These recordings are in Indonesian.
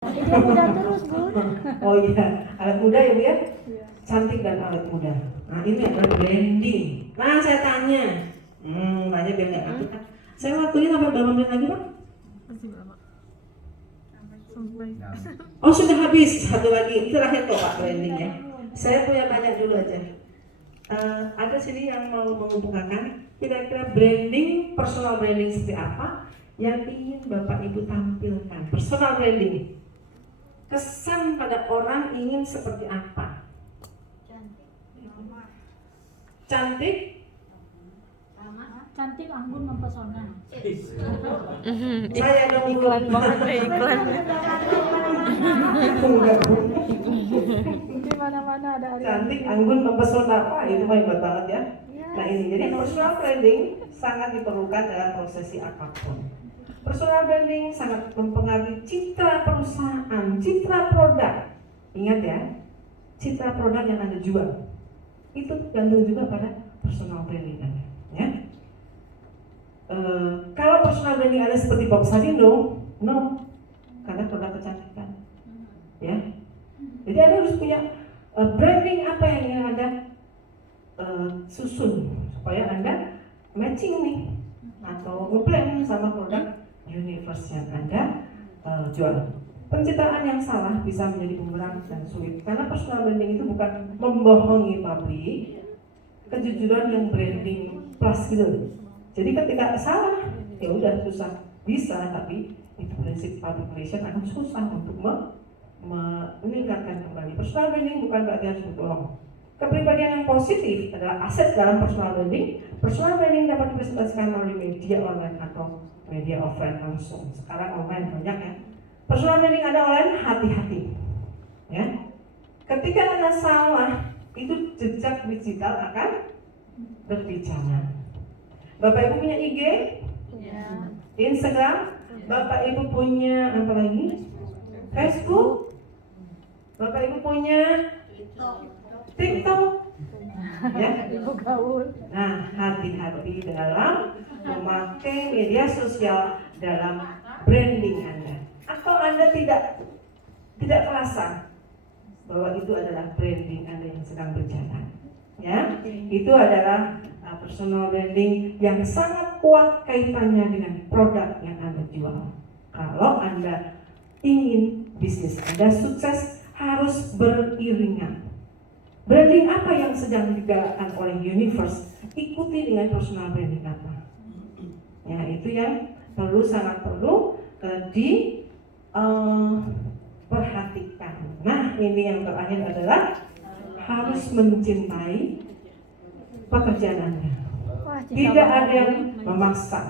Dia muda terus, Bu. Oh iya, awet muda ya Bu ya? Iya. Cantik dan awet muda. Nah ini adalah branding. Nah saya tanya, tanya biar nggak ngakut kan? Saya waktunya sampai berapa menit lagi Pak? Masih berapa? Sampai. Oh sudah habis, satu lagi. Itu terakhir kok Pak branding ya. Saya punya tanya dulu aja. Ada sini yang mau mengemukakan kira-kira branding, personal branding seperti apa yang ingin Bapak Ibu tampilkan? Personal branding, kesan pada orang ingin seperti apa? Cantik, Cantik, anggun, mempesona. saya dong Iklan banget ya, iklan. Enggak, Bu. Di mana-mana ada hari. Cantik, anggun, mempesona. Wah itu mah hebat banget ya. Iya. Nah ini jadi personal branding sangat diperlukan dalam prosesi apapun. Personal branding sangat mempengaruhi citra perusahaan, citra produk. Ingat ya, citra produk yang Anda jual itu tergantung juga pada personal branding Anda. Ya. Kalau personal branding Anda seperti Bob Sadino, no, karena produk kecantikan. Ya. Jadi Anda harus punya branding apa yang ingin Anda susun supaya Anda matching nih atau ngeblend sama produk universe yang Anda jual. Pencitraan yang salah bisa menjadi bumerang dan sulit karena personal branding itu bukan membohongi pabrik, kejujuran yang branding plus gitu. Jadi ketika salah ya udah susah bisa, tapi itu prinsip public relation akan susah untuk meningkatkan kembali. Personal branding bukan berarti harus berbohong. Kepribadian yang positif adalah aset dalam personal branding. Personal branding dapat dipresentasikan melalui media online atau media offline langsung. Sekarang online banyak ya. Personal branding ada online, hati-hati. Ya. Ketika Anda salah, itu jejak digital akan berbicara. Bapak Ibu punya IG, Ya. Instagram, Bapak Ibu punya apa lagi? Facebook, Bapak Ibu punya TikTok, ya. Ibu gaul. Nah, hati-hati dalam memakai media sosial dalam branding Anda. Atau Anda tidak terasa bahwa itu adalah branding Anda yang sedang berjalan. Ya, itu adalah personal branding yang sangat kuat kaitannya dengan produk yang Anda jual. Kalau Anda ingin bisnis Anda sukses, harus beriringan. Branding apa yang sedang digalakkan oleh Universe, ikuti dengan personal branding apa. Ya, itu yang sangat perlu diperhatikan. Nah, ini yang terakhir adalah harus mencintai pekerjaan Anda. Wah, cinta Tidak banget. ada yang memaksa.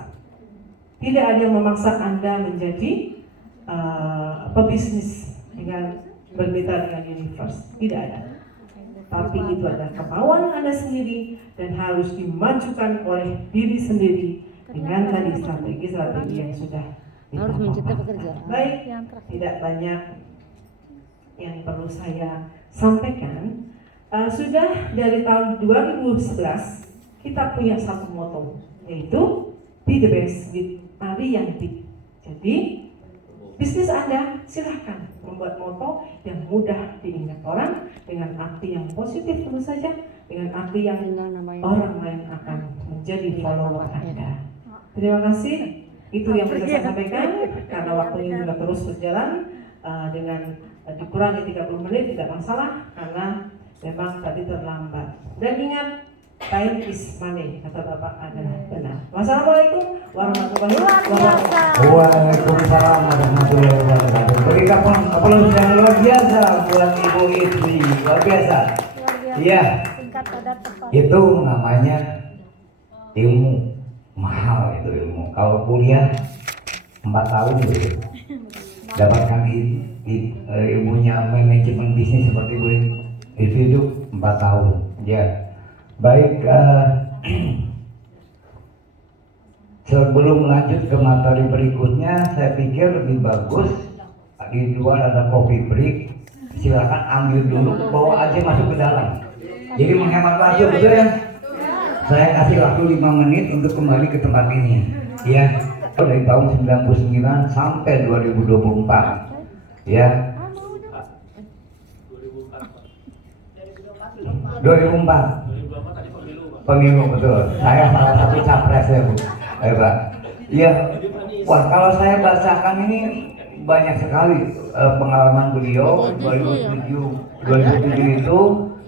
Tidak ada yang memaksa Anda menjadi pebisnis dengan bermitra dengan Universe. Tidak ada. Tapi itu adalah kemauan Anda sendiri dan harus dimajukan oleh diri sendiri dengan tadi strategi-strategi yang sudah Harus mencintai pekerjaan. Baik, Yang terakhir. tidak banyak yang perlu saya sampaikan. Sudah dari tahun 2011 kita punya satu moto, yaitu be the best with Ari Yanti. Jadi bisnis Anda silahkan membuat moto yang mudah diingat orang dengan arti yang positif tentu saja, dengan arti yang orang lain akan menjadi follower Anda. Terima kasih. Itu yang bisa saya sampaikan karena waktunya juga terus berjalan dengan dikurangi 30 menit tidak masalah karena memang tadi terlambat. Dan ingat, time is money, kata Bapak adalah benar. Wassalamualaikum warahmatullahi wabarakatuh. Waalaikumsalam warahmatullahi wabarakatuh. Berikan aplaus yang luar biasa buat Ibu Itri, luar biasa. Luar biasa. Iya, Singkat padat tepat. itu namanya ilmu, mahal itu ilmu. Kalau kuliah 4 tahun gitu, dapatkan ilmunya manajemen bisnis seperti Bu Itri itu 4 tahun. Ya, baik. Sebelum lanjut ke materi berikutnya, saya pikir lebih bagus di luar ada coffee break. Silakan ambil dulu, bawa aja masuk ke dalam. Jadi menghemat waktu, betul ya? Saya kasih waktu 5 menit untuk kembali ke tempat ini. Ya, dari tahun 99 sampai 2024. Ya, 2004 pemilu betul. Saya salah satu capres ya Bu. Pak. Ya, wah kalau saya bacakan ini banyak sekali pengalaman beliau 2007 itu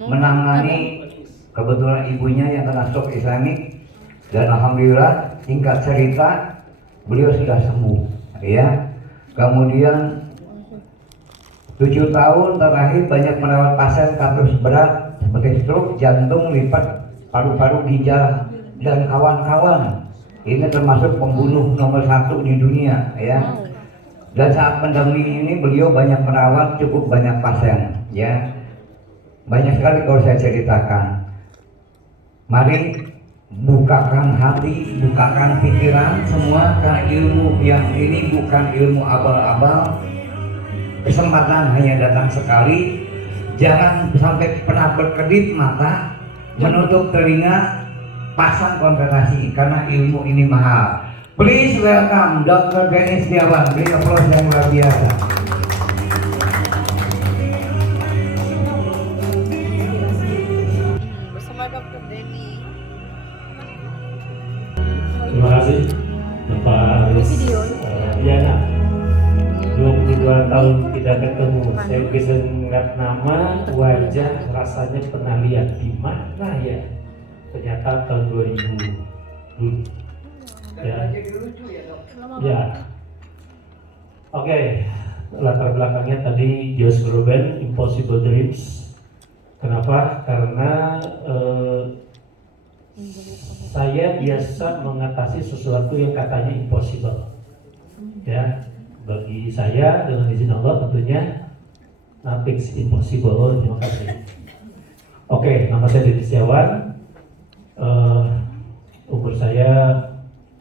menangani kebetulan ibunya yang kena stroke islamik dan alhamdulillah singkat cerita beliau sudah sembuh ya. Kemudian 7 tahun terakhir banyak merawat pasien kasus berat seperti stroke, jantung, lipat, paru-paru, ginjal dan kawan-kawan. Ini termasuk pembunuh nomor 1 di dunia ya. Dan saat pandemi ini beliau banyak merawat cukup banyak pasien ya. Banyak sekali kalau saya ceritakan. Mari bukakan hati, bukakan pikiran semua karena ilmu yang ini bukan ilmu abal-abal. Kesempatan hanya datang sekali. Jangan sampai pernah berkedip mata, menutup telinga, pasang konsentrasi karena ilmu ini mahal. Please welcome Dr. Denny Setiawan. Beri aplaus yang luar biasa. Bersama Dr. Denny. Terima kasih Bapak Yana. 22 tahun tidak ketemu, saya bisa ngeliat nama, wajah, rasanya pernah lihat di mana ya? Ternyata tahun 2000 dulu. Ya. Oke, latar belakangnya tadi Josh Groban, Impossible Dreams. Kenapa? Karena saya biasa mengatasi sesuatu yang katanya impossible. Ya. Bagi saya dengan izin Allah tentunya nothing's impossible. Terima kasih. Oke, nama saya Denny Setiawan. Umur saya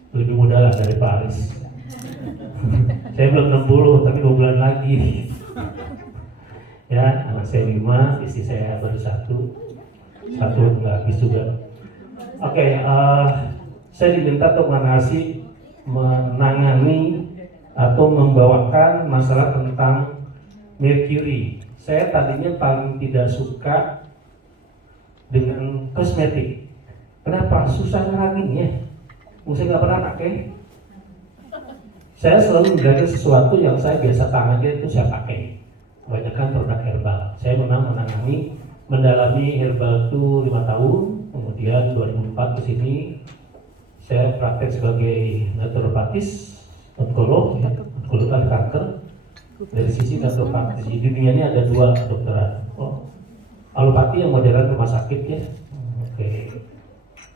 lebih muda lah dari Pak Aris. Saya belum 60 tapi 2 bulan lagi. Ya, anak saya 5, istri saya baru 1 nggak habis juga. Oke, saya diminta untuk menangani atau membawakan masalah tentang merkuri. Saya tadinya paling tidak suka dengan kosmetik. Kenapa? Susah ngeraginnya. Saya nggak pernah pakai. Saya selalu menjaga sesuatu yang saya biasa tangannya itu saya pakai. Kebanyakan produk herbal. Saya memang mendalami herbal itu 5 tahun. Kemudian 2004 ke sini saya praktek sebagai naturopatis. Onkolog kan kanker. Dari sisi naturopati di dunia ini ada 2 dokteran. Alopati yang modern rumah sakit ya. Oke.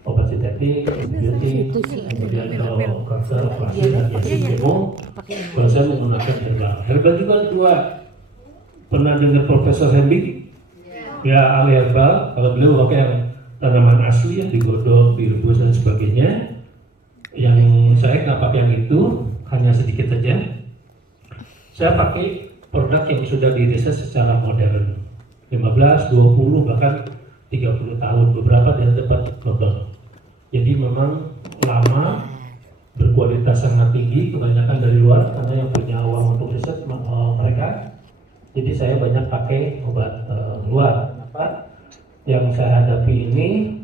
Obat sintetik, antibiotik, kemudian kalau kanker operasi radiasi kemo. Kalau saya menggunakan herbal. Herbal juga ada 2. Pernah dengar Profesor Hembik? Ya, ahli herbal. Kalau beliau pakai yang tanaman asli yang digodok, direbus dan sebagainya. Yang saya nggak pakai yang itu. Hanya sedikit saja. Saya pakai produk yang sudah diriset secara modern 15, 20, bahkan 30 tahun. Beberapa dia dapat Nobel. Jadi memang lama, berkualitas sangat tinggi, kebanyakan dari luar karena yang punya uang untuk riset mereka. Jadi saya banyak pakai obat luar. Apa yang saya hadapi ini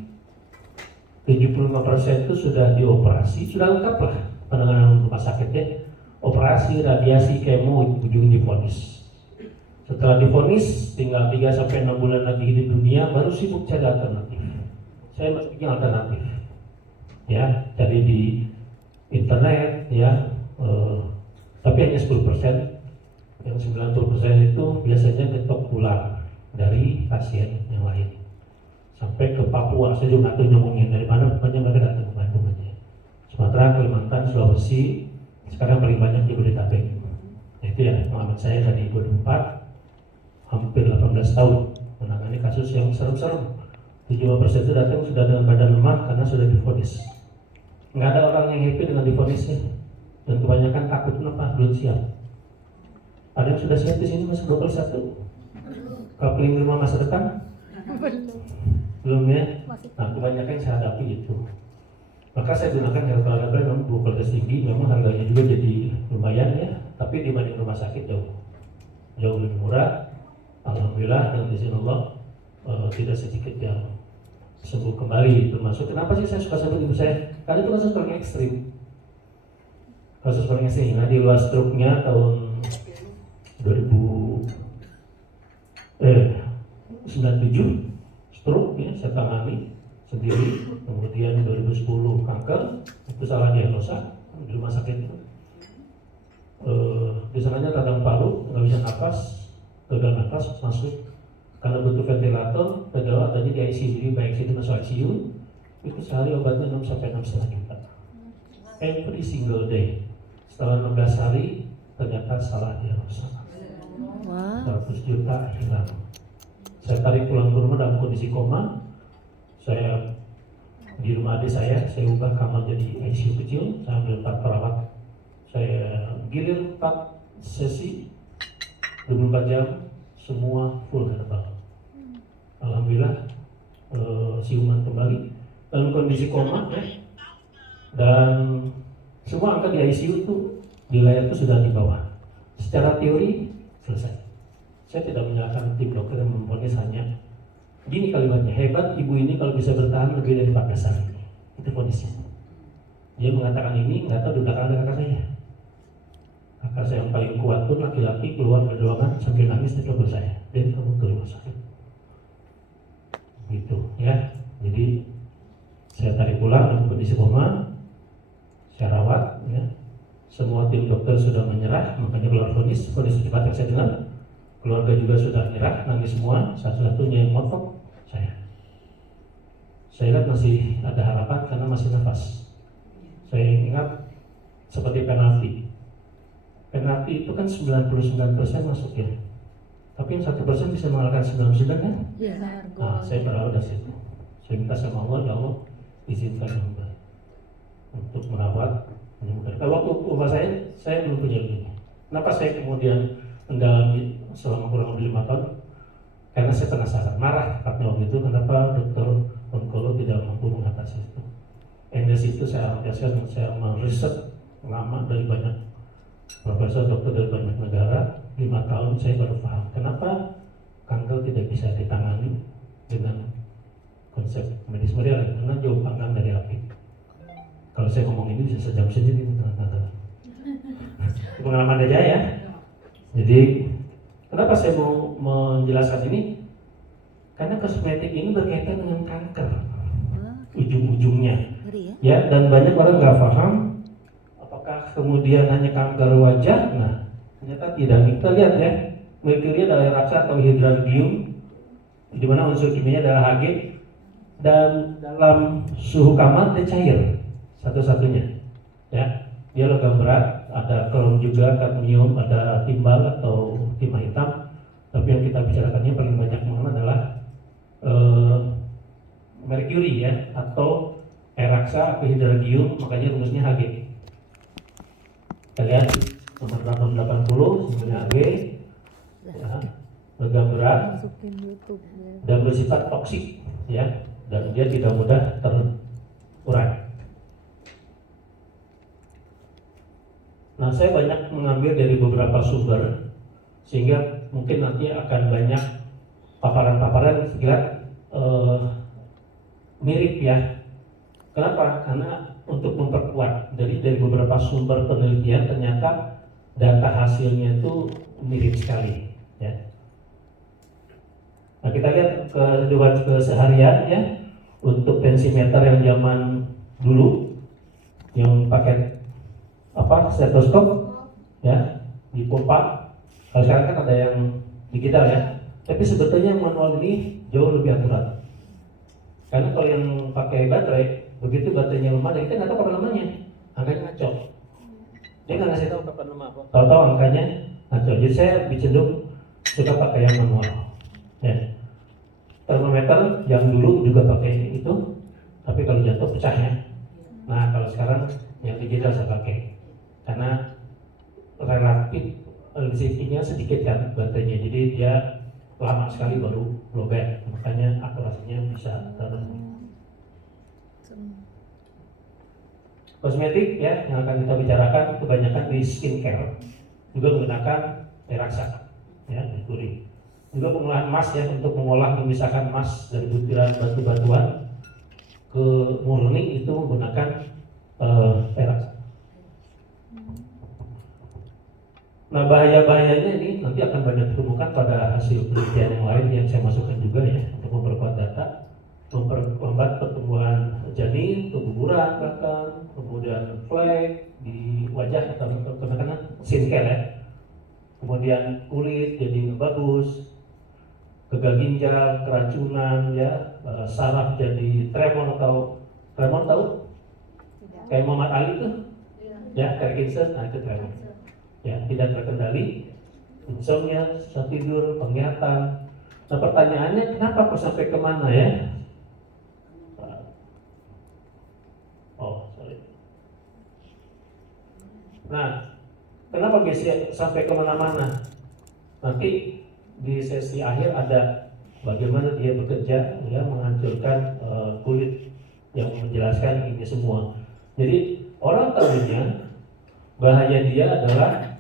75% itu sudah dioperasi, sudah lengkap lah penanganan rumah sakitnya, operasi, radiasi, kemo, ujung divonis. Setelah divonis, tinggal 3-6 bulan lagi di dunia, baru sibuk cari alternatif. Saya bikin alternatif, ya, cari di internet, ya, tapi hanya 10%. Yang 90% itu biasanya ketok tulang dari pasien yang lain. Sampai ke Papua, saya juga nggak tahu ngomongin dari mana, pokoknya mereka datang ke Bandung aja. Sumatera, Kalimantan, Sulawesi, sekarang paling banyak di Jabodetabek. Nah, itu ya pengalaman saya dari 2004, hampir 18 tahun menangani kasus yang serem-serem. 75% itu datang sudah dengan badan lemah karena sudah divonis. Nggak ada orang yang happy dengan divonisnya, dan kebanyakan takut. Kenapa? Belum siap. Ada yang sudah siap di sini masuk 21. Kalau pilih rumah masa depan? Belum ya? Nah, kebanyakan yang saya hadapi itu. Maka saya gunakan herbal-herbal yang berkualitas tinggi, memang harganya juga jadi lumayan ya, tapi dibanding rumah sakit jauh. jauh lebih murah. Alhamdulillah dan izin Allah tidak sedikit yang sembuh kembali. Termasuk kenapa sih saya suka sebut ibu saya? Karena itu kasus paling ekstrim. Kasus paling ekstrim. Nah, di luar stroke-nya tahun 97 stroke ya saya tangani sendiri. Kemudian 2010 kanker, itu salah diagnosa di rumah sakit. Biasanya radang paru, nggak bisa nafas, gagal nafas, masuk karena butuh ventilator, padahal adanya di ICU. Jadi baik itu masuk ICU, itu sehari obatnya 6 sampai 6,5 juta. Every single day. Setelah 16 hari ternyata salah diagnosa. 100 juta hilang. Saya tarik pulang ke rumah dalam kondisi koma. Saya di rumah adik saya ubah kamar jadi ICU kecil. Saya ambil 4 perawat. Saya gilir 4 sesi 24 jam, semua full herbal. Alhamdulillah siuman kembali dalam kondisi koma ya. Dan semua angka di ICU itu di layar itu sudah di bawah. Secara teori selesai. Saya tidak menyalahkan tim dokter yang memvonis, hanya gini kalimatnya, hebat ibu ini kalau bisa bertahan lebih dari 14 hari. Itu vonisnya. Dia mengatakan ini, nggak tahu di belakang ada kakak saya. Kakak saya yang paling kuat pun laki-laki keluar dari ruangan sambil nangis di telepon saya. Dan kamu ke rumah sakit. Gitu ya. Jadi saya tarik pulang dalam kondisi koma. Saya rawat ya. Semua tim dokter sudah menyerah, makanya keluar vonis cepat yang saya dengar. Keluarga juga sudah nyerah, nangis semua. Satu-satunya yang ngotot saya. Saya lihat masih ada harapan karena masih nafas. Saya ingat seperti penalti. Penalti itu kan 99% masuk ya. Tapi yang 1% bisa mengalahkan 99 kan? Iya. Nah, saya berharap dari situ. Saya minta sama Allah, ya Allah izinkan hamba untuk merawat, menyembuhkan. Kalau waktu umur saya belum punya ini. Kenapa saya kemudian mendalami selama kurang lebih 5 tahun? Karena saya penasaran, marah tepatnya waktu itu, kenapa dokter onkolog tidak mampu mengatasi itu. Dari situ saya ambil, saya meriset lama dari banyak profesor dokter dari banyak negara. 5 tahun saya baru paham kenapa kanker tidak bisa ditangani dengan konsep medis modern, karena jauh panggang dari api. Kalau saya ngomong ini bisa sejam sendiri tentang pengalaman aja ya. Jadi kenapa saya mau menjelaskan ini? Karena kosmetik ini berkaitan dengan kanker ujung-ujungnya ya, dan banyak orang nggak paham apakah kemudian hanya kanker wajah. Nah ternyata tidak. Kita lihat ya, merkuri adalah raksa atau hidrandium, di mana unsur kimianya adalah Hg, dan dalam suhu kamar dia cair satu-satunya ya. Dia logam berat, ada krom juga, kadmium, ada timbal atau timah hitam. Tapi yang kita bicarakannya paling banyak adalah merkuri ya, atau raksa atau hidrandium, makanya rumusnya Hg. Kita lihat nomor 880 sebenarnya Hg ya, logam berat dan bersifat toksik ya, dan dia tidak mudah terurai. Nah, saya banyak mengambil dari beberapa sumber sehingga mungkin nanti akan banyak paparan-paparan sekira mirip ya. Kenapa? Karena untuk memperkuat dari beberapa sumber penelitian ternyata data hasilnya itu mirip sekali ya. Nah, kita lihat kehidupan keseharian ya. Untuk tensimeter yang zaman dulu yang pakai stetoskop ya, dipompa. Kalau sekarang kan ada yang digital ya. Tapi sebetulnya yang manual ini jauh lebih akurat. Karena kalau yang pakai baterai, begitu baterainya lemah, dan kita nggak tahu kapan lemahnya, angkanya ngaco. Dia nggak ngasih tahu kapan lemah. Tahu-tahu angkanya ngaco. Jadi saya cenderung suka pakai yang manual. Ya. Termometer yang dulu juga pakai itu, tapi kalau jatuh pecah ya. Nah kalau sekarang yang digital saya pakai, karena relatif LCD-nya sedikit kan baterainya, jadi dia lama sekali baru lowbat, makanya akurasinya bisa terpenuhi. Kosmetik ya yang akan kita bicarakan kebanyakan di skincare juga menggunakan raksa ya merkuri. Juga pengolahan emas ya, untuk mengolah memisahkan emas dari butiran batu-batuan ke murni itu menggunakan perak. Nah, bahaya-bahayanya ini nanti akan banyak ditemukan pada hasil penelitian yang lain yang saya masukkan juga ya, untuk memperkuat data, memperlambat pertumbuhan janin, keguguran bahkan, kemudian flek di wajah atau kena sinkel ya, kemudian kulit jadi nggak bagus, gagal ginjal, keracunan ya, saraf jadi tremor tahu? Kayak Muhammad Ali tuh, ya Parkinson, nah itu tremor. Ya, tidak terkendali, insomnia, susah tidur, penglihatan. Nah, pertanyaannya kenapa kok sampai kemana ya? Oh, sorry. Nah, kenapa bisa sampai kemana-mana? Nanti di sesi akhir ada bagaimana dia bekerja, ya, menghancurkan kulit yang menjelaskan ini semua. Jadi orang tahunya bahaya dia adalah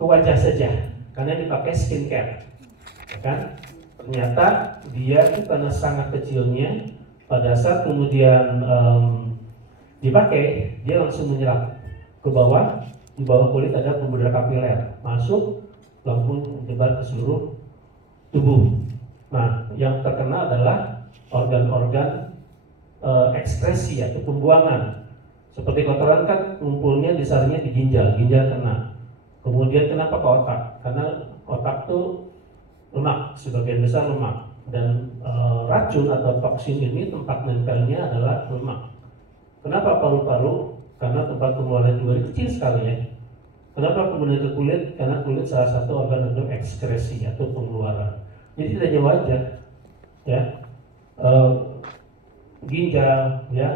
ke wajah saja karena dipakai skincare, ya kan? Ternyata dia itu karena sangat kecilnya, pada saat kemudian dipakai dia langsung menyerap ke bawah. Di bawah kulit ada pembuluh kapiler masuk, langsung menyebar ke seluruh tubuh. Nah, yang terkena adalah organ-organ ekskresi atau pembuangan. Seperti kotoran kan ngumpulnya disarnya di ginjal kena. Kemudian kenapa ke otak? Karena otak tuh lemak, sebagian besar lemak, dan racun atau toksin ini tempat nempelnya adalah lemak. Kenapa paru-paru? Karena tempat pengeluaran juga kecil sekali ya. Kenapa kemudian ke kulit? Karena kulit salah satu organ untuk ekskresi atau pengeluaran. Jadi tidak hanya wajah, ya, ginjal, ya,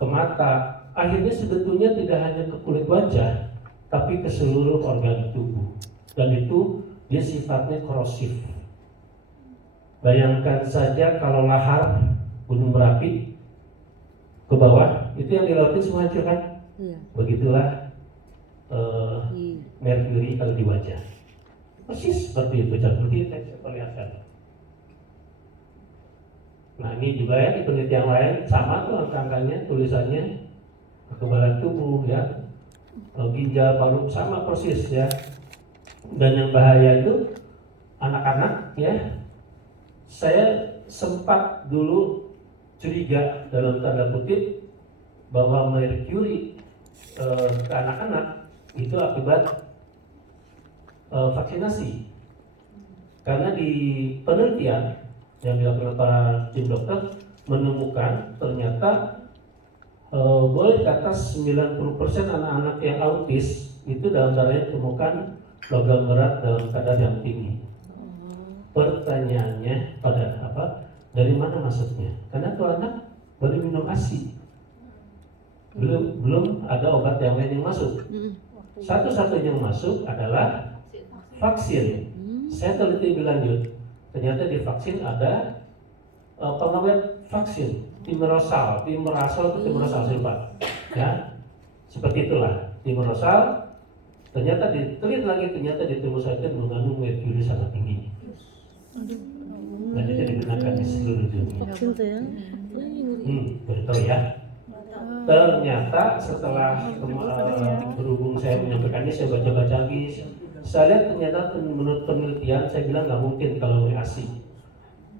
ke mata. Akhirnya sebetulnya tidak hanya ke kulit wajah, tapi ke seluruh organ tubuh, dan itu dia sifatnya korosif. Bayangkan saja kalau lahar gunung berapi ke bawah, itu yang dilewati semua hancur kan? Iya. Begitulah merkuri kalau di wajah, persis seperti itu, seperti yang saya perlihatkan. Nah, ini juga ya di penelitian lain sama tuh angka-angkanya, tulisannya kekebalan tubuh ya, ginjal, paru sama persis ya. Dan yang bahaya itu anak-anak ya. Saya sempat dulu curiga dalam tanda kutip bahwa merkuri ke anak-anak itu akibat vaksinasi. Karena di penelitian yang dilakukan para tim dokter menemukan ternyata boleh di atas 90% anak-anak yang autis itu dalam darahnya ditemukan logam berat dalam kadar yang tinggi. Pertanyaannya pada apa? Dari mana masuknya? Karena tuh anak baru minum ASI, belum ada obat yang lain yang masuk. Satu-satunya yang masuk adalah vaksin. Saya teliti lebih lanjut. Ternyata di vaksin ada pengambil vaksin timerosal itu timerosal lupa. Ya, seperti itulah timerosal. Ternyata diteliti lagi, ternyata di timerosal itu mengandung merkuri sangat tinggi. Dan itu digunakan di seluruh dunia. Vaksin tuh ya. Baru tahu ya. Ternyata setelah berhubung saya menyampaikan ini, saya baca-baca lagi, saya lihat ternyata menurut penelitian, saya bilang nggak mungkin kalau ini ASI.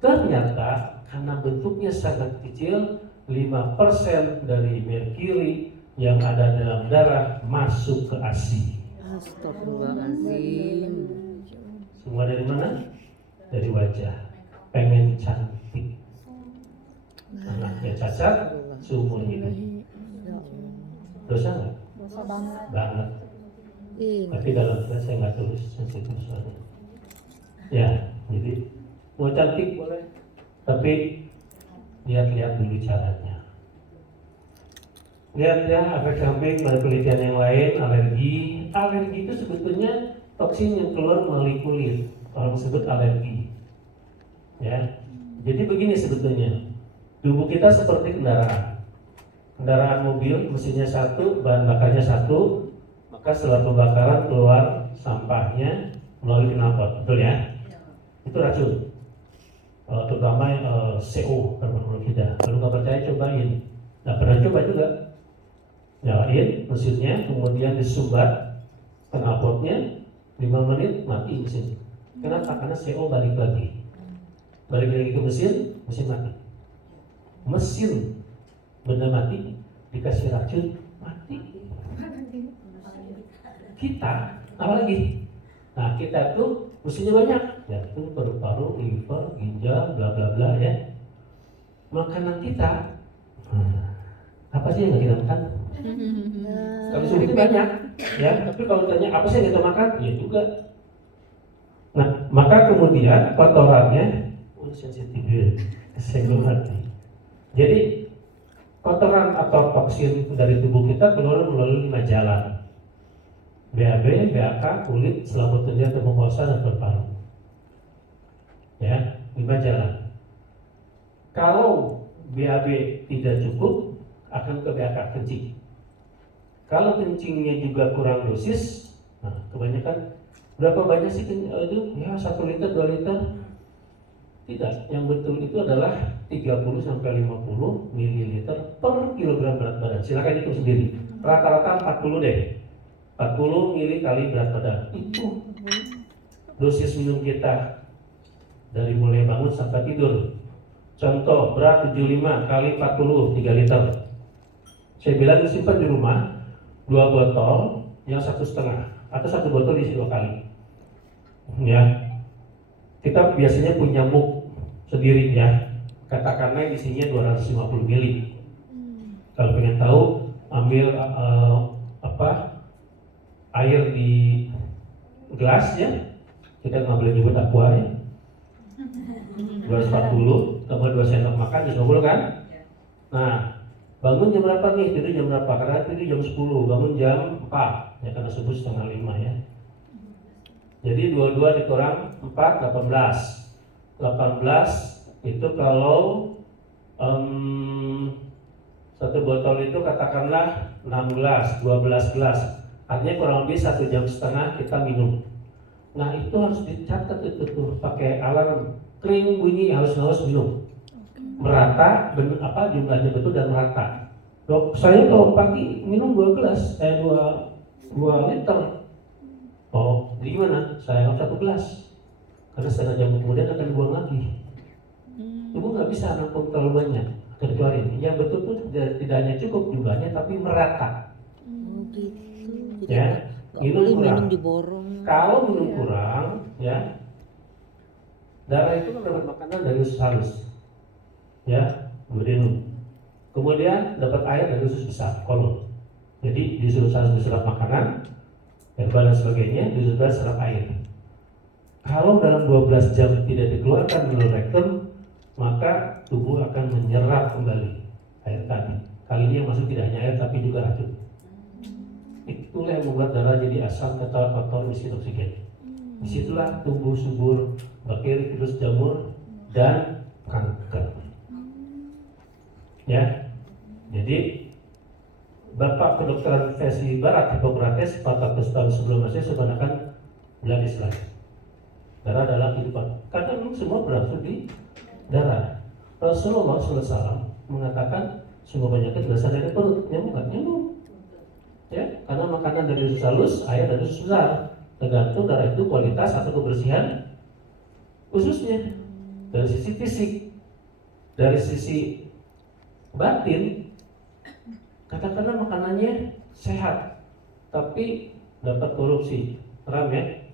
Ternyata karena bentuknya sangat kecil, 5% dari merkuri yang ada dalam darah masuk ke ASI. Astagfirullahaladzim. Semua dari mana? Dari wajah. Pengen cantik, anaknya cacat, seumur hidup. Dosa nggak? Dosa banget. Banget. Ih, Tapi dalam kelas saya nggak tulis sensitif soalnya. Ya, jadi mau cantik boleh, tapi lihat-lihat dulu caranya. Lihat ya, efek samping pada penelitian yang lain, alergi. Alergi itu sebetulnya toksin yang keluar melalui kulit. Orang sebut alergi. Ya, jadi begini sebetulnya. Tubuh kita seperti kendaraan. Kendaraan mobil mesinnya satu, bahan bakarnya satu, maka setelah pembakaran keluar sampahnya, melalui knalpot, betul ya? Itu racun, terutama CO, karbon monoksida. Kalau nggak percaya cobain. Nggak pernah coba juga. Nyalain mesinnya, kemudian disumbat knalpotnya, 5 menit mati mesin. Kenapa? Karena CO balik lagi ke mesin mati. Mesin benda mati dikasih racun mati. Kita apalagi? Nah, kita tuh mesinnya banyak, jantung, paru-paru, liver, ginjal, bla bla bla ya. Makanan kita apa sih yang nggak kita makan? Kalau sebutnya banyak, ya. Tapi kalau tanya apa sih yang kita makan, ya juga. Nah, maka kemudian kotorannya, sensitif ya, kesenggol hati. Jadi kotoran atau toksin dari tubuh kita keluar melalui 5 jalan. BAB, BAK, kulit, selaput lidah, mukosa, dan paru-paru. Ya, 5 jalan. Kalau BAB tidak cukup, akan ke BAK, kencing. Kalau kencingnya juga kurang dosis, nah kebanyakan berapa banyak sih itu? Ya 1 liter, 2 liter. Tidak, yang betul itu adalah 30 sampai 50 ml per kilogram berat badan. Silakan hitung sendiri. Rata-rata 40 deh. 40 mili kali berat badan. Itu dosis minum kita dari mulai bangun sampai tidur. Contoh, berat 75 kali 40, 3 liter. Saya bilang simpan di rumah 2 botol yang 1,5 atau 1 botol diisi 2 kali. Ya, kita biasanya punya mug sendiri ya. Katakanlah isinya 250 mili. Kalau pengen tahu, ambil air di gelas ya. Kita nggak boleh nyebut aqua ya. 240 tambah 2 sendok makan 250 kan? Nah, bangun jam berapa nih? Tidur jam berapa? Karena tidur jam 10, bangun jam 4 ya, karena subuh 4:30 ya. Jadi 22 dikurang 4, 18. 18 itu kalau 1 botol itu katakanlah 6 gelas, 12 gelas. Artinya kurang lebih 1,5 jam kita minum. Nah itu harus dicatat itu tuh pakai alarm, kering bunyi harus minum. Merata, jumlahnya betul dan merata. Dok, saya kalau pagi minum 2 gelas, 2 liter. Oh, gimana? Saya harus 1 gelas. Karena setengah jam kemudian akan dibuang lagi. Tubuh nggak bisa nampung terlalu banyak, akan dikeluarin. Yang betul tuh tidak hanya cukup jumlahnya, tapi merata. Gitu. Jadi Ya, minum kurang. minum diborong. Kalau minum kurang, ya, darah itu kan dapat makanan dari usus halus, ya, duodenum. Kemudian dapat air dari usus besar, kolon. Jadi di usus halus diserap makanan, herbal dan sebagainya, di usus besar serap air. Kalau dalam 12 jam tidak dikeluarkan melalui rektum, maka tubuh akan menyerap kembali air tadi. Kali ini yang masuk tidak hanya air tapi juga racun. Itulah yang membuat darah jadi asam, kotor, miskin oksigen. Disitulah tumbuh subur bakteri, virus, jamur, dan kanker. Ya, jadi Bapak kedokteran versi Barat Hippocrates 400 tahun sebelum Masehi sebenarnya bilang Islam. Darah adalah kehidupan. Karena memang semua berasal di darah. Rasulullah SAW mengatakan semua penyakit berasal dari perut. Nyamuk. Ya, karena makanan dari usus halus, air dari usus besar. Tergantung darah itu kualitas atau kebersihan ususnya. Dari sisi fisik, dari sisi batin, katakanlah makanannya sehat, tapi dapat korupsi, haram ya.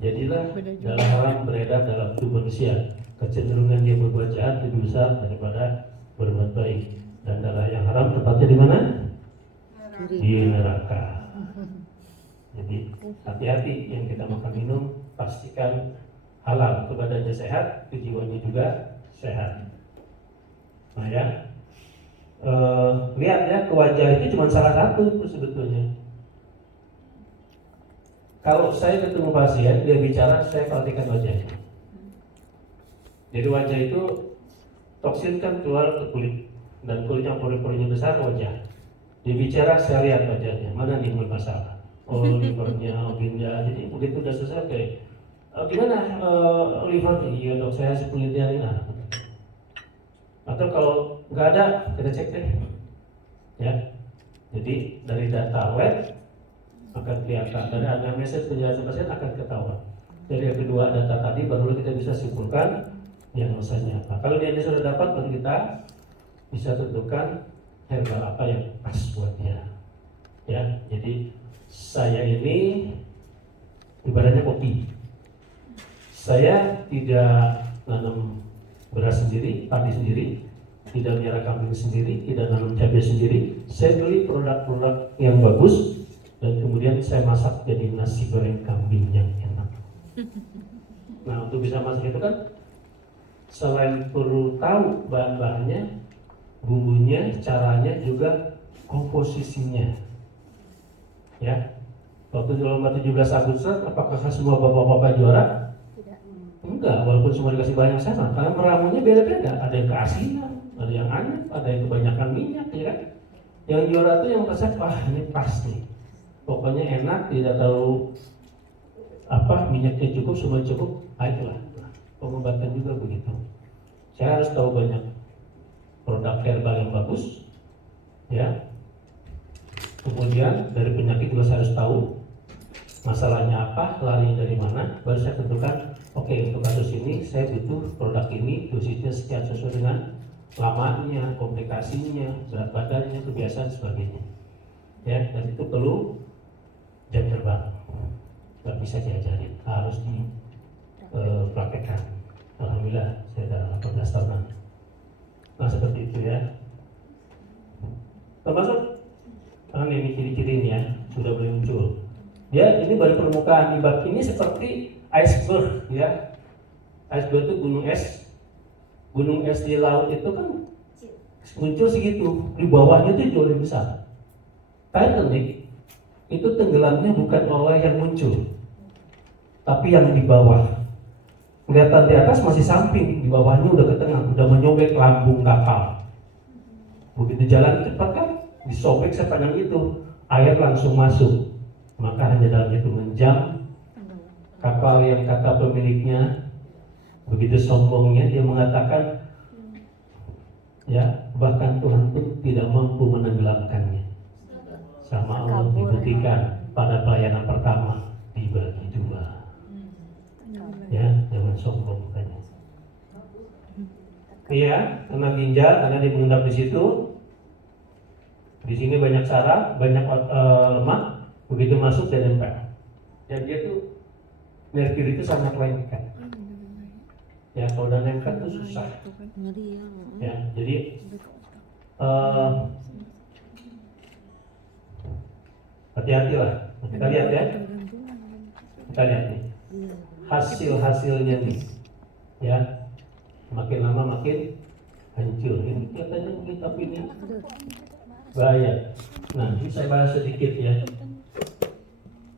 Jadilah dalam haram beredar dalam tubuh manusia. Kecenderungan dia berbuat jahat lebih besar daripada berbuat baik. Dan darah yang haram tempatnya di mana? Di neraka. Jadi hati-hati yang kita makan minum, pastikan halal, ke badannya sehat, ke jiwanya juga sehat. Nah ya, lihat ya, ke wajah itu cuma salah satu itu sebetulnya. Kalau saya ketemu pasien, dia bicara, saya perhatikan wajahnya. Jadi wajah itu toksin kan keluar ke kulit, dan kulit yang pori-porinya besar wajah. Dia bicara, saya lihat wajahnya, mana nih bermasalah. livernya, ginjal. Jadi begitu udah selesai kayak gimana livernya? Iya dok, saya hasil penelitian ini. Atau kalau nggak ada, kita cek deh, ya. Jadi dari data web akan kelihatan, dari anamnesis penjelasan pasien akan ketahuan. Dari yang kedua data tadi baru kita bisa simpulkan diagnosanya apa. Kalau dia sudah dapat, baru kita bisa tentukan herbal apa yang pas buat dia. Ya, jadi saya ini ibaratnya kopi. Saya tidak nanam beras sendiri, padi sendiri, tidak miara kambing sendiri, tidak nanam cabai sendiri. Saya beli produk-produk yang bagus dan kemudian saya masak jadi nasi goreng kambing yang enak. Nah, untuk bisa masak itu kan selain perlu tahu bahan-bahannya, bumbunya, caranya, juga komposisinya. Ya, waktu di lomba 17 Agustus, apakah semua bapak-bapak juara? Tidak. Enggak, walaupun semua dikasih banyak sama, karena meramunya beda-beda. Ada yang keasinan, ada yang aneh, ada yang kebanyakan minyak, ya kan? Yang juara itu yang merasa, wah ini pas nih. Pokoknya enak, tidak terlalu minyaknya cukup, semua cukup. Itulah pengobatan juga begitu. Saya harus tahu banyak produk herbal yang bagus, ya. Kemudian dari penyakit juga saya harus tahu masalahnya apa, larinya dari mana, baru saya tentukan, oke, untuk kasus ini saya butuh produk ini, dosisnya sekian sesuai dengan lamanya, komplikasinya, berat badannya, kebiasaan sebagainya. Ya, dan itu perlu jam terbang, nggak bisa diajarin, harus dipraktekkan. Alhamdulillah saya sudah 18 tahunan. Nah seperti itu ya. Termasuk ini ciri-ciri ini ya sudah mulai muncul. Ya, ini baru permukaan. Ibab ini seperti iceberg ya. Iceberg itu gunung es. Gunung es di laut itu kan muncul segitu. Di bawahnya itu jauh lebih besar. Titanic itu tenggelamnya bukan oleh yang muncul, tapi yang di bawah. Kelihatan di atas masih samping, di bawahnya udah ke tengah, udah menyobek lambung kapal. Begitu jalan cepat kan, disobek sepanjang itu, air langsung masuk. Maka hanya dalam hitungan jam, kapal yang kata pemiliknya begitu sombongnya dia mengatakan, ya bahkan Tuhan pun tidak mampu menenggelamkannya. Sama Allah dibuktikan pada pelayanan pertama dibagi dua. Ya, jangan sombong katanya. Iya, karena ginjal, karena dia mengendap di situ. Di sini banyak saraf, banyak lemak, begitu masuk dia nempel. Dan dia tuh merkuri itu sangat lengket. Ya, kalau udah nempel tuh susah. Ya, jadi hati-hatilah. Kita lihat ya. Kita lihat nih. Hasil-hasilnya nih. Ya. Makin lama makin hancur. Ini kelihatannya mungkin tapi ini bahaya. Nah, ini saya bahas sedikit ya.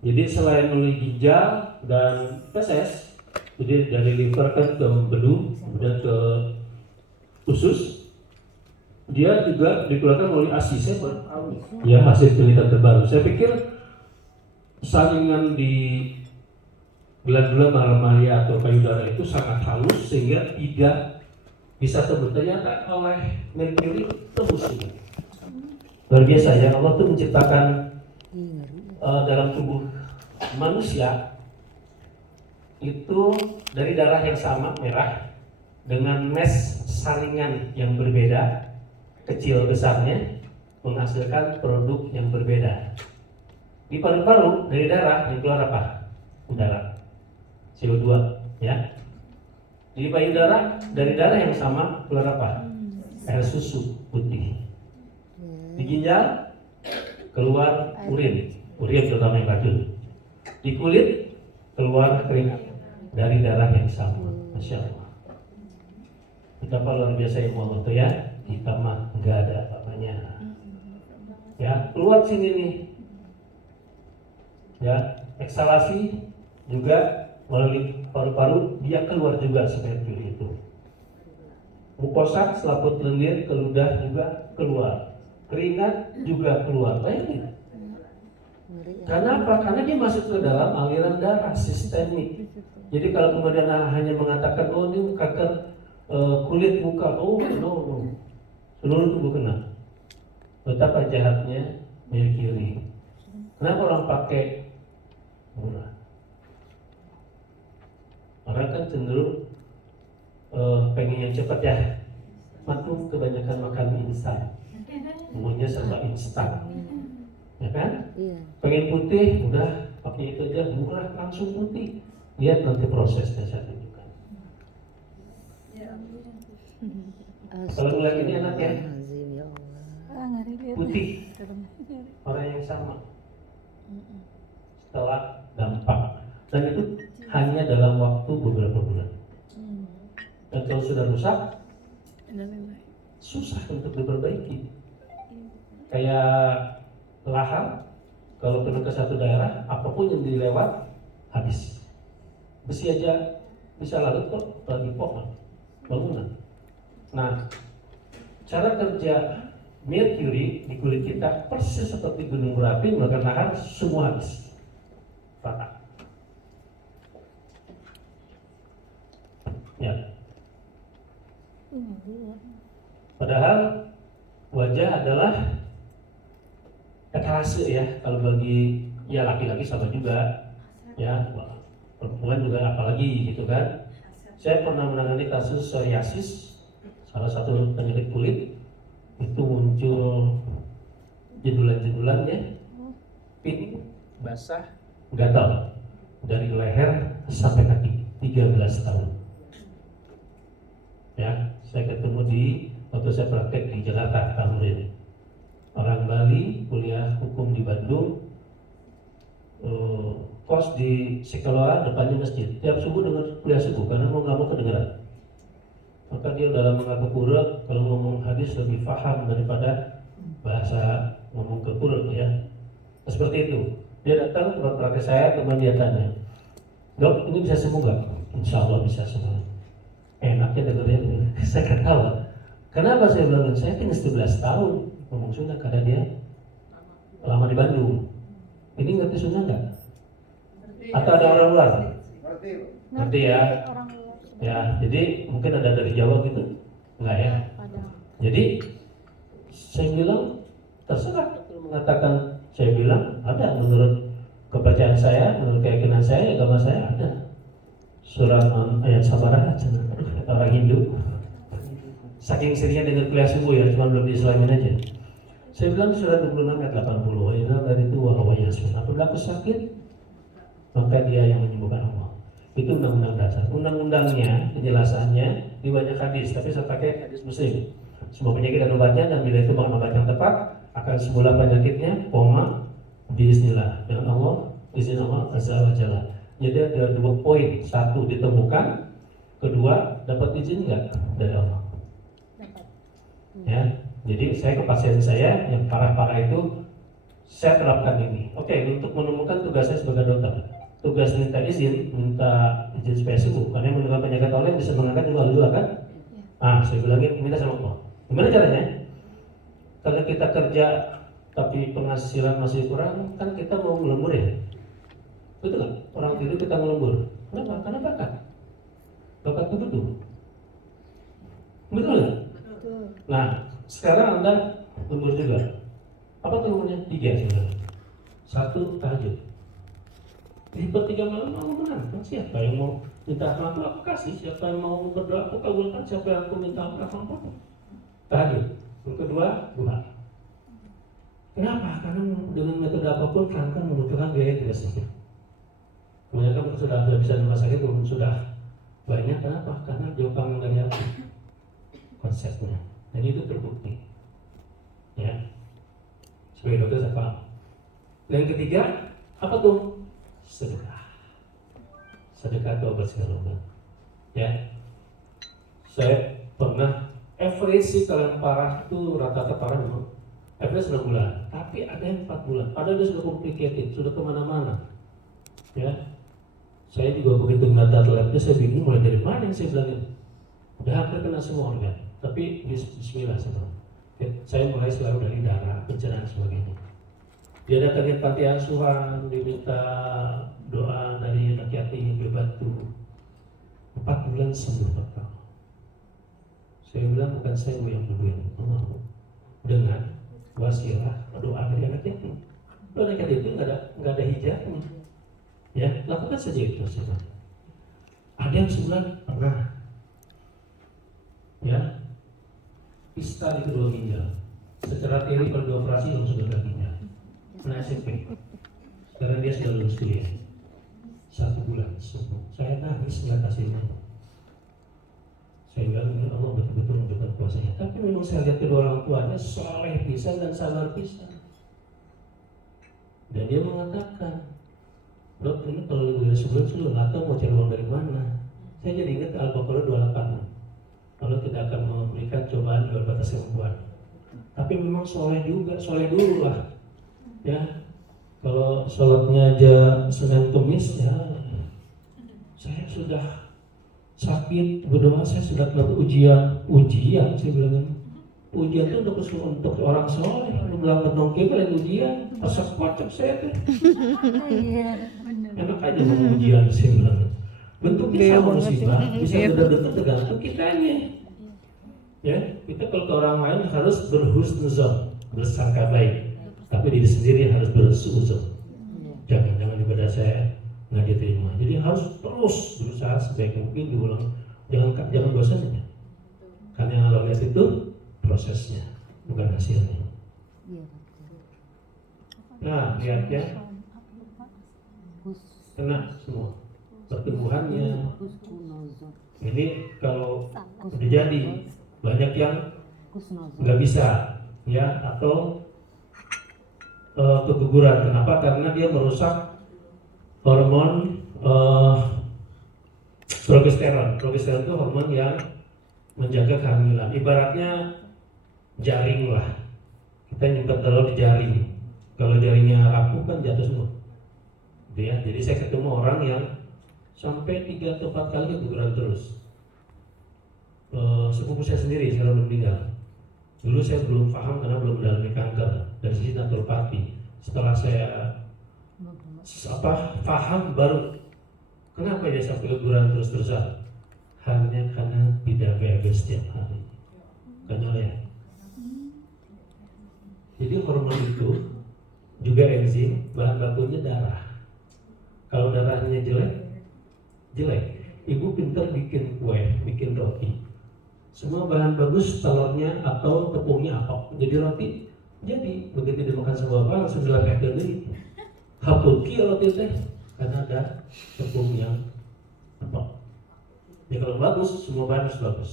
Jadi selain melalui ginjal dan feses, jadi dari liver kan ke bedu, kemudian ke usus, dia juga dikeluarkan melalui ASI. Saya baru tahu ya hasil penelitian terbaru. Saya pikir saringan di gland-gland mamalia atau payudara itu sangat halus sehingga tidak bisa tembus. Ternyata oleh merkuri tembus juga. Luar biasa ya, Allah tuh menciptakan dalam tubuh manusia itu dari darah yang sama merah dengan mes saringan yang berbeda kecil besarnya menghasilkan produk yang berbeda. Di paru-paru dari darah yang keluar apa? Udara, CO2 ya. Di payudara dari darah yang sama keluar apa? Air susu putih. Di ginjal keluar urin terutama yang racun. Di kulit keluar keringat dari darah yang sama. Masya Allah. Betapa luar biasa ilmu Allah itu ya. Kita mah nggak ada apa-apanya. Ya keluar sini nih. Ya eksalasi juga melalui paru-paru dia keluar juga si merkuri itu. Mukosa selaput lendir ke ludah juga keluar. Keringat juga keluar. Bayangin. Ngeri ya. Karena apa? Karena dia masuk ke dalam aliran darah sistemik. Jadi kalau kemudian hanya mengatakan, oh ini kanker kulit muka, oh no, seluruh tubuh kena. Betapa jahatnya merkuri. Kenapa orang pakai murah? Orang kan cenderung pengen yang cepat ya. Maklum kebanyakan makan instan, semuanya serba instan, ya kan? Iya. Pengen putih, udah pakai itu aja, murah langsung putih. Lihat nanti prosesnya saya tunjukkan. Kalau ngeliat ini enak ya, Astagfirullahaladzim, ya Allah. Ah, ngeri liat. putih, orang yang sama. Setelah dampak, dan itu hanya dalam waktu beberapa bulan. Dan kalau sudah rusak, susah untuk diperbaiki. Kayak lahar, kalau kena ke satu daerah, apapun yang dilewat habis. Besi aja bisa larut kok, lagi pohon, bangunan. Nah, cara kerja merkuri di kulit kita persis seperti gunung berapi, maka lahar semua habis, patah. Ya. Padahal wajah adalah etalase ya, kalau bagi ya laki-laki sama juga ya, perempuan juga apalagi gitu kan. Saya pernah menangani kasus psoriasis, salah satu penyakit kulit itu muncul jedulan-jedulan ya, pink, basah, gatal dari leher sampai kaki, 13 tahun. Ya, saya ketemu waktu saya praktek di Jakarta tahun ini. Orang Bali, kuliah hukum di Bandung, kos di Sekeloa, depannya masjid. Tiap subuh dengar kuliah subuh karena mau nggak mau kedengeran. Maka dia dalam mengaku pura, kalau ngomong hadis lebih paham daripada bahasa ngomong ke pura ya. Seperti itu. Dia datang ke praktek saya, kemudian dia tanya, "Dok, ini bisa sembuh nggak?" "Insya Allah bisa sembuh." Enaknya dengerin, saya ketawa. Kenapa saya bilang? Saya tinggal 11 tahun ngomong Sunda karena dia lama di Bandung. Ini ngerti Sunda nggak? Atau ada orang luar? Ngerti ya? Orang luar. Ya, jadi mungkin ada dari Jawa gitu? Enggak ya? Ada. Jadi saya bilang terserah mengatakan, saya bilang ada menurut kepercayaan saya, menurut keyakinan saya, agama saya ada. Surat ayat Sabarah, orang Hindu. Saking seringnya dengan kuliah subuh ya, cuma belum diislamin aja. Saya bilang surat 26 ayat 80, ayat dari itu wahai Yasmin. Apabila aku sakit, maka dia yang menyembuhkan Allah. Itu undang-undang dasar. Undang-undangnya, penjelasannya di banyak hadis, tapi saya pakai hadis Muslim. Semua penyakit dan obatnya, dan bila itu makan obat yang tepat, akan sembuhlah penyakitnya, biiznillah, dengan Allah, izin Allah azza wa jalla. Jadi ada 2 poin, 1 ditemukan, kedua dapat izin nggak dari Allah. Ya, jadi saya ke pasien saya yang parah-parah itu, saya terapkan ini. Oke, untuk menemukan tugas saya sebagai dokter, tugas minta izin supaya sembuh. Karena yang menemukan penyakit Allah yang bisa mengangkat juga Allah kan? Saya bilangin minta sama Allah. Gimana caranya? Kalau kita kerja tapi penghasilan masih kurang, kan kita mau melembur ya. Betul nggak? Orang tidur kita ngelembur. Kenapa? Karena bakat itu betul. Betul nggak? Nah, sekarang Anda lembur juga. Apa tuh namanya? 3 sebenarnya. 1 tahajud. Di 3 malam mau menang. Siapa yang mau minta ampun aku kasih, siapa yang mau berdoa aku kabulkan, siapa yang aku minta ampun tahajud. Yang kedua, doa. Kenapa? Karena dengan metode apapun kanker membutuhkan biaya yang tidak sedikit. Kebanyakan sudah bisa di rumah sakit sudah banyak. Kenapa? Karena jauh panggang dari apa? Konsepnya. Dan itu terbukti. Ya. Sebagai dokter saya paham. Yang ketiga, apa tuh? Sedekah. Sedekah itu obat segala obat. Ya. Saya pernah average kalau yang parah itu rata-rata parah memang average 6 bulan. Tapi ada yang 4 bulan. Ada yang sudah complicated, sudah kemana-mana. Ya. Saya juga begitu ngeliat labnya, saya bingung mulai dari mana yang saya bilangin. Udah hampir kena semua organ, tapi bismillah saya mulai selalu dari darah, pencernaan dan sebagainya. Dia datangin panti asuhan, diminta doa dari anak yatim Bebatu. 4 bulan sembuh total. Saya bilang bukan saya yang sembuhin, Allah. Dengan wasilah doa dari anak yatim. Anak yatim itu nggak ada hijabnya. Ya, lakukan saja itu saja. Ada yang sebulan pernah, ya, pista di kedua ginjal. Secara teori kalau dioperasi langsung gagal ginjal. Anak SMP. Sekarang dia sudah lulus kuliah. 1 bulan sembuh. Saya nangis melihat hasilnya. Saya bilang ini Allah betul-betul menunjukkan kuasanya. Tapi memang saya lihat kedua orang tuanya soleh pisan dan sabar pisan. Dan dia mengatakan, Dok, ini kalau lebih dari sebulan sudah nggak tahu mau cari uang dari mana. Saya jadi ingat Al-Baqarah 28. Allah tidak akan memberikan cobaan di luar batas kemampuan. Tapi memang soleh juga, soleh dulu lah. Ya, kalau sholatnya aja Senin Kamis ya, saya sudah sakit berdoa, saya sudah kena ujian saya bilang ujian itu untuk orang soleh, bilang nongke kalian ujian, pasak kocok saya tuh. Enak aja mau ujian saya bilang. Bentuknya sama musibah, bisa benar-benar tergantung kitanya. Ya, kita kalau ke orang lain harus berhusnuzon, bersangka baik. Tapi diri sendiri harus bersuuzon. Jangan ibadah saya nggak diterima. Jadi harus terus berusaha sebaik mungkin diulang. Jangan bosan aja. Karena yang Allah lihat itu prosesnya, bukan hasilnya. Nah, lihat ya, kena semua pertumbuhannya. Ini kalau udah jadi banyak yang nggak bisa, ya, atau keguguran. Kenapa? Karena dia merusak hormon progesteron. Progesteron itu hormon yang menjaga kehamilan. Ibaratnya jaring lah. Kita nyimpan telur di jaring. Kalau jaringnya rapuh kan jatuh semua. Ya, jadi saya ketemu orang yang sampai 3 atau 4 kali keguguran terus. Sepupu saya sendiri sekarang belum meninggal. Dulu saya belum paham karena belum mendalami kanker dari sisi naturopati. Setelah saya paham baru kenapa dia sampai keguguran terus-terusan. Hanya karena tidak BAB setiap hari. Konyol ya. Jadi hormon itu juga enzim, bahan bakunya darah. Kalau darahnya jelek. Ibu pintar bikin kue, bikin roti. Semua bahan bagus, telurnya atau tepungnya apa? Jadi roti, jadi begitu dimakan sama bapak langsung dilapihkan dulu. Hapuki roti teh, karena ada tepung yang apa? Ya kalau bagus, semua bahan harus bagus.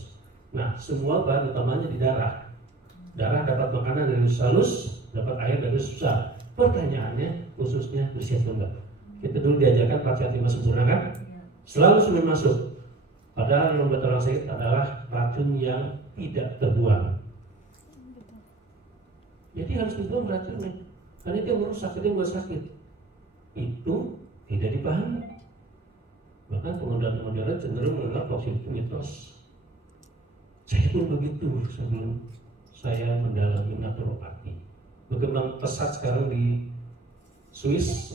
Nah, semua bahan utamanya di darah. Darah dapat makanan dari usus halus, dapat air dari usus besar. Pertanyaannya, ususnya bersih atau enggak? Kita dulu diajarkan 4 sehat 5 sempurna kan? Selalu sebelum masuk. Padahal yang membuat orang sakit adalah racun yang tidak terbuang. Jadi harus dibuang racunnya. Karena itu yang merusak, itu yang buat sakit. Itu tidak dipahami. Bahkan pengendara modern cenderung menganggap vaksin itu mitos. Saya pun begitu sebelum saya mendalami naturopati. Berkembang pesat sekarang di Swiss.